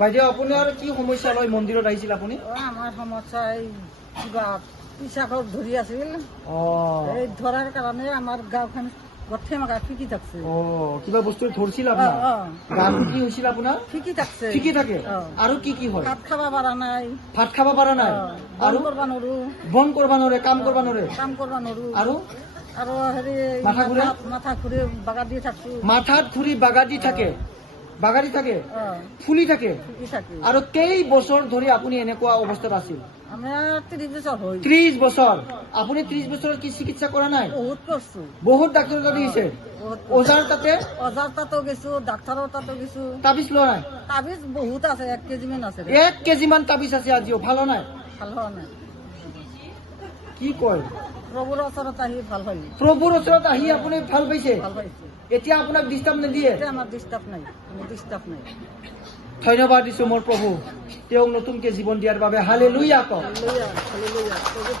বাইদেউ আপোনাৰ কি সমস্যা লৈ মন্দিৰত আহিছিল আপুনি? আমাৰ সমস্যা এই কিবা পিছাকৰ ধৰি আছিল, অ এই ধৰাৰ কাৰণে আমাৰ গাঁওখন গঠে মাকা ফিকি থাকছে। অ কিবা বস্তু ধৰছিল আপোনাৰ? গাটো কি হৈছিল আপোনাৰ? ফিকি থাকছে। ঠিকি থাকে আৰু কি কি হয়? ভাত খাব পৰা নাই, ভাত খাব পৰা নাই আৰু আৰু কৰবা নৰো, বন কৰবা নৰে, কাম কৰবা নৰে কাম কৰবা নৰো, আৰু আৰু হেৰি মাথা ঘূৰে? মাথা ঘূৰি বাগা দি থাকছো। মাথাত ঘূৰি বাগাদি থাকে, বাগাদি থাকে, ফুলি থাকে। ফিকি থাকে। আৰু কেই বছৰ ধৰি আপুনি এনেকুৱা অৱস্থাত আছিল? আমাৰ 30 বছৰ হ'ল। 30 বছৰ। আপুনি 30 বছৰত কি চিকিৎসা কৰা নাই? বহুত কৰছো, বহুত ডাক্তৰ তাতে গৈছে, ওজাৰ তাতে অজাৰ তাতো গেছো, ডাক্তাৰৰ তাতো গেছো। তাবিজ লোৱা নাই? তাবিজ বহুত আছে, 1 কেজি মান আছে। 1 কেজি মান তাবিজ আছে আজিও, ভালো নাই? ভাল হোৱা নাই। কি কয়? প্ৰভুৰ ওচৰত আহি ভাল পাইছে। প্ৰভুৰ ওচৰত আহি আপুনি ভাল পাইছে? ভাল পাইছে। এতিয়া আপোনাক ডিষ্টাৰ্ব নিদিয়ে? এতিয়া আমাৰ ডিষ্টাৰ্ব নাই, ডিষ্টাৰ্ব নাই। ধন্যবাদ দিছো মোৰ প্ৰভু, তেওঁক নতুনকে জীৱন দিয়াৰ বাবে। হালেলুয়া কওক। Hallelujah, hallelujah. প্ৰভু